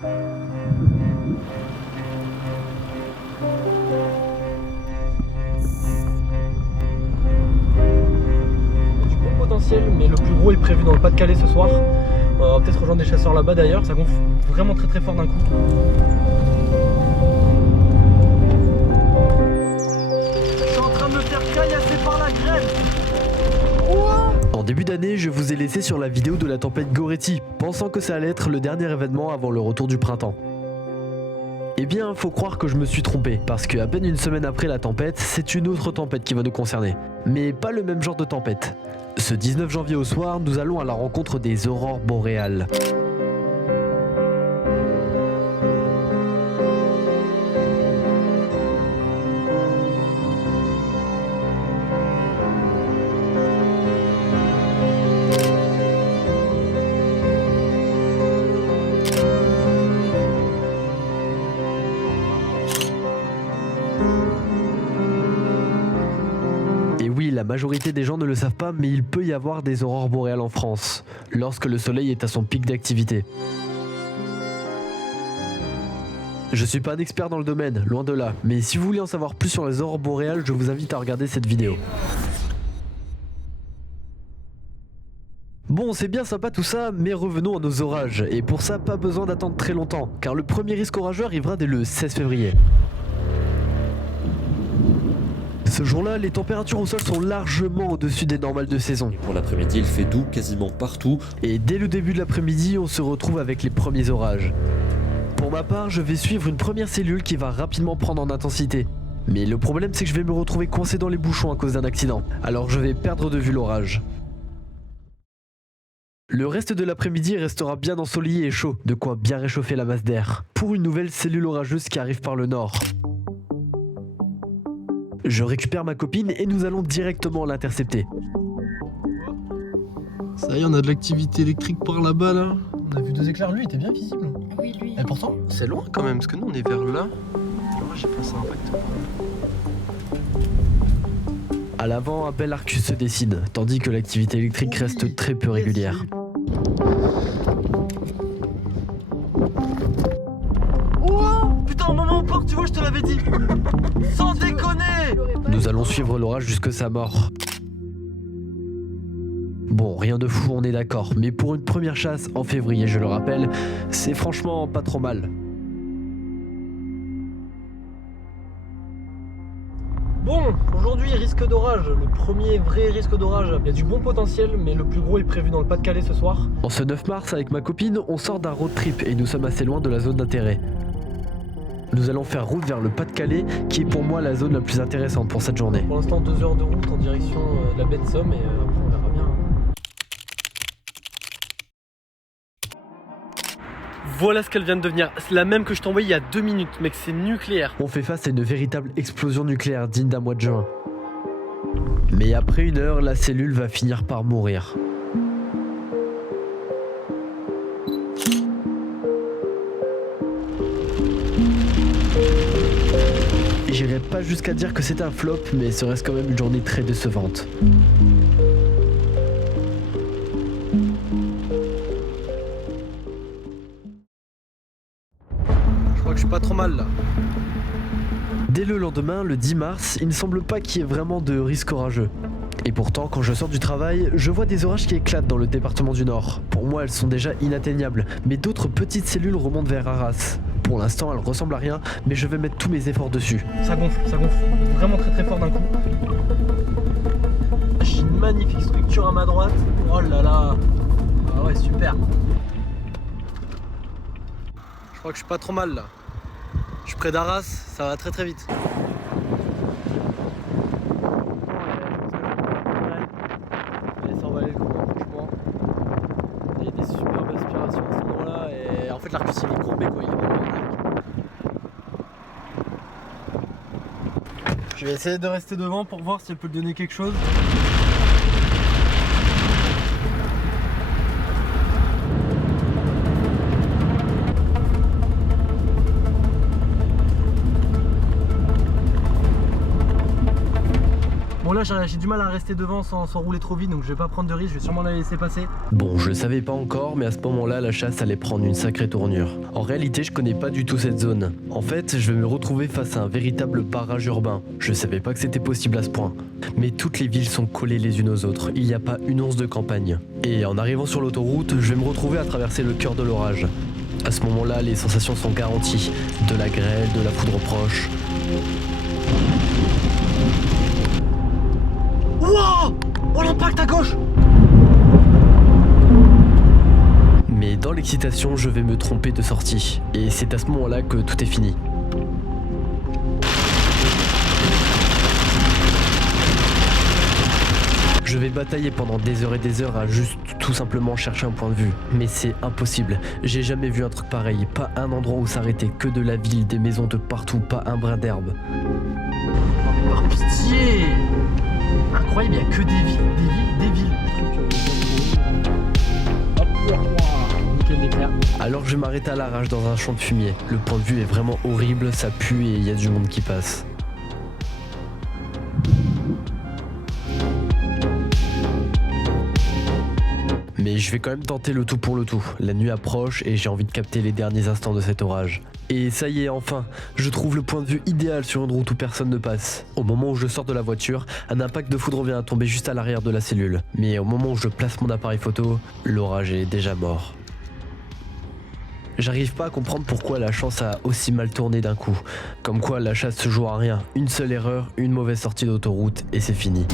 Du bon potentiel, mais le plus gros est prévu dans le Pas-de-Calais ce soir. On va peut-être rejoindre des chasseurs là-bas d'ailleurs, ça gonfle vraiment très fort d'un coup. Je suis en train de me faire caillasser par la grêle. En début d'année, je vous ai laissé sur la vidéo de la tempête Goretti, pensant que ça allait être le dernier événement avant le retour du printemps. Eh bien, faut croire que je me suis trompé, parce qu'à peine une semaine après la tempête, c'est une autre tempête qui va nous concerner. Mais pas le même genre de tempête. Ce 19 janvier au soir, nous allons à la rencontre des aurores boréales. La majorité des gens ne le savent pas, mais il peut y avoir des aurores boréales en France, lorsque le soleil est à son pic d'activité. Je suis pas un expert dans le domaine, loin de là, mais si vous voulez en savoir plus sur les aurores boréales, je vous invite à regarder cette vidéo. Bon, c'est bien sympa tout ça, mais revenons à nos orages, et pour ça, pas besoin d'attendre très longtemps, car le premier risque orageux arrivera dès le 16 février. Ce jour-là, les températures au sol sont largement au-dessus des normales de saison. Pour l'après-midi, il fait doux quasiment partout. Et dès le début de l'après-midi, on se retrouve avec les premiers orages. Pour ma part, je vais suivre une première cellule qui va rapidement prendre en intensité. Mais le problème, c'est que je vais me retrouver coincé dans les bouchons à cause d'un accident. Alors je vais perdre de vue l'orage. Le reste de l'après-midi restera bien ensoleillé et chaud, de quoi bien réchauffer la masse d'air. Pour une nouvelle cellule orageuse qui arrive par le nord. Je récupère ma copine et nous allons directement l'intercepter. Ça y est, on a de l'activité électrique par là-bas là. On a vu deux éclairs, lui il était bien visible. Oui, lui. Et pourtant, c'est loin quand même, parce que nous on est vers là. Moi j'ai pas ça impact. À l'avant, un bel arcus se dessine, tandis que l'activité électrique reste très peu régulière. Putain, au moment où on porte, tu vois, je te l'avais dit. Sans déconner. Nous allons suivre l'orage jusque sa mort. Bon, rien de fou, on est d'accord, mais pour une première chasse en février, je le rappelle, c'est franchement pas trop mal. Bon, aujourd'hui risque d'orage, le premier vrai risque d'orage. Il y a du bon potentiel, mais le plus gros est prévu dans le Pas-de-Calais ce soir. En ce 9 mars, avec ma copine, on sort d'un road trip et nous sommes assez loin de la zone d'intérêt. Nous allons faire route vers le Pas-de-Calais, qui est pour moi la zone la plus intéressante pour cette journée. Pour l'instant, 2 heures de route en direction de la baie de Somme, et après on verra bien. Voilà ce qu'elle vient de devenir. C'est la même que je t'ai envoyée il y a 2 minutes, mec, c'est nucléaire. On fait face à une véritable explosion nucléaire digne d'un mois de juin. Mais après 1 heure, la cellule va finir par mourir. J'irai pas jusqu'à dire que c'était un flop, mais ce reste quand même une journée très décevante. Je crois que je suis pas trop mal là. Dès le lendemain, le 10 mars, il ne semble pas qu'il y ait vraiment de risque orageux. Et pourtant, quand je sors du travail, je vois des orages qui éclatent dans le département du Nord. Pour moi, elles sont déjà inatteignables, mais d'autres petites cellules remontent vers Arras. Pour l'instant, elles ressemblent à rien, mais je vais mettre tous mes efforts dessus. Ça gonfle vraiment très fort d'un coup. J'ai une magnifique structure à ma droite. Oh là là. Ah ouais, super. Je crois que je suis pas trop mal là. Je suis près d'Arras, ça va très vite. Ça en valait le coup, franchement. Il y a des superbes aspirations à cet endroit-là et en fait l'arcus il est courbé quoi, il est vraiment magnifique. Je vais essayer de rester devant pour voir si elle peut donner quelque chose. Bon là j'ai du mal à rester devant sans rouler trop vite, donc je vais pas prendre de risque, je vais sûrement la laisser passer. Bon, je savais pas encore, mais à ce moment-là, la chasse allait prendre une sacrée tournure. En réalité, je connais pas du tout cette zone. En fait, je vais me retrouver face à un véritable barrage urbain. Je savais pas que c'était possible à ce point. Mais toutes les villes sont collées les unes aux autres, il n'y a pas une once de campagne. Et en arrivant sur l'autoroute, je vais me retrouver à traverser le cœur de l'orage. À ce moment-là, les sensations sont garanties. De la grêle, de la foudre proche. Wouah! Oh, l'impact à gauche! Mais dans l'excitation, je vais me tromper de sortie. Et c'est à ce moment-là que tout est fini. Je vais batailler pendant des heures et des heures à juste tout simplement chercher un point de vue. Mais c'est impossible. J'ai jamais vu un truc pareil. Pas un endroit où s'arrêter. Que de la ville, des maisons de partout, pas un brin d'herbe. Oh, par pitié! Incroyable, il n'y a que des villes. Hop, nickel l'éclair. Alors je m'arrête à l'arrache dans un champ de fumier. Le point de vue est vraiment horrible, ça pue et il y a du monde qui passe. Mais je vais quand même tenter le tout pour le tout. La nuit approche et j'ai envie de capter les derniers instants de cet orage. Et ça y est, enfin, je trouve le point de vue idéal sur une route où personne ne passe. Au moment où je sors de la voiture, un impact de foudre vient à tomber juste à l'arrière de la cellule. Mais au moment où je place mon appareil photo, l'orage est déjà mort. J'arrive pas à comprendre pourquoi la chance a aussi mal tourné d'un coup. Comme quoi la chasse se joue à rien. Une seule erreur, une mauvaise sortie d'autoroute et c'est fini.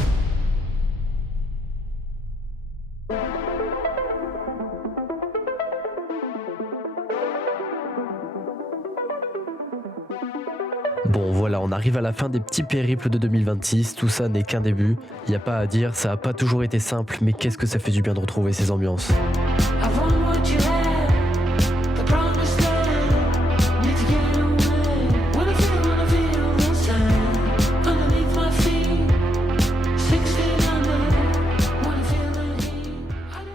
Bon voilà, on arrive à la fin des petits périples de 2026, tout ça n'est qu'un début. Y a pas à dire, ça a pas toujours été simple, mais qu'est-ce que ça fait du bien de retrouver ces ambiances.